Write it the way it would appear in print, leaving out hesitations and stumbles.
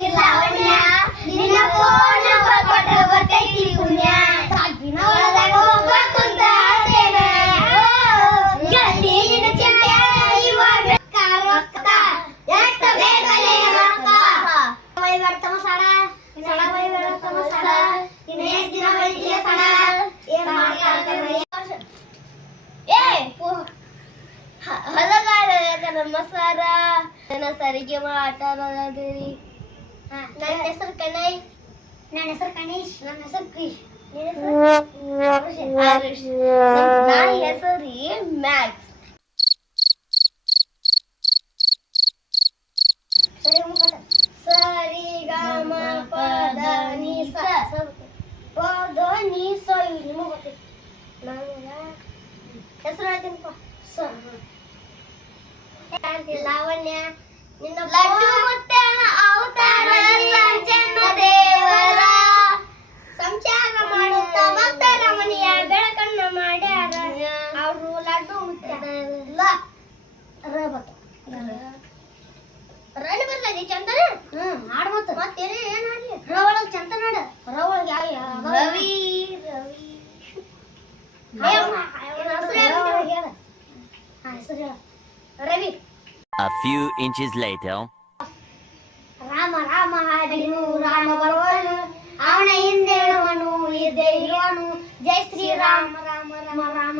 ಲಾವಣ್ಯ ನಿನ್ನ phone number ಕೊಟ್ಟ ಬರ್ತೈತಿ ಪುಣ್ಯ ಸಾಗಿನ ಒಳದಾಗ ಒಬ್ಬ ಕುಂತಾತೇನ ಗೆಳತಿ ನಿನ್ನ ಚಿಂತೆ ಇವಾಗ ರೊಕ್ಕ ಎಷ್ಟ ಬೇಕಲೇ ರೊಕ್ಕ ವೈ ಬರ್ತಮ ಸಡ ಸಡ ವೈ ಬರ್ತಮ ಸಡ ಇನ್ನ ಎಷ್ಟು ದಿನ ಬೆಳಿತೀಯ ಸಡ ಏನ್ ಮಾಡ್ತಾನೆ ಏ ಹಲಗಾರ ನಮ್ಮ ಸರ ನನ್ನ ಸರಿಗೆ ಆಟ ಆಡೋದ್ರಿ ನನ್ನ ಹೆಸರು ಕಣೈ ನನ್ನ ಹೆಸರು ಗಣೇಶ್ ನನ್ನ ಹೆಸರು ಕ್ರಿಶ್ ನನ್ನ ಹೆಸರು ಮ್ಯಾಕ್ಸ್ ಸರಿ ಗ ಮ ಪ ದ ನಿ ಸ ಪ ದ ನಿ ಸ ನಿಮಗೆ ಗೊತ್ತೈತಿ ನನಗ ಹೆಸರು ಹೇಳ್ತೀನಪ್ಪ ಲಾವಣ್ಯ ನಿನ್ನ ಲಡ್ಡು ಮುತ್ತನ ಅವತಾರ ಸಂಚನ ದೇವರ ಸಂಚಾರ ಮಾಡುತ್ತಾ ಭಕ್ತರ ಮನೆಯ ಬೆಳಕನ್ನ ಮಾಡ್ಯಾರ ಅವರು ಲಡ್ಡು ಮುತ್ತನ ರಬತ ರಣ ಬರ್ತೈತಿ ಚಂದನ ಹಾಡು ಮತ್ತೇನೇ ಏನು ಹಾಡ್ಲಿ ರ ಒಳಗೆ ಚಂದ ನಾಡ ರ ಒಳಗೆ ಯಾವ Ravi Ravi Ravi A few inches later. Rama Rama ಹಾಡಿನು Rama ಬರುವನು ಅವನ ಹಿಂದೆ ಇರುವನು ಇದ್ದೇ ಇರುವನು ಜೈ ಶ್ರೀರಾಮ ರಾಮ ರಾಮ ರಾಮ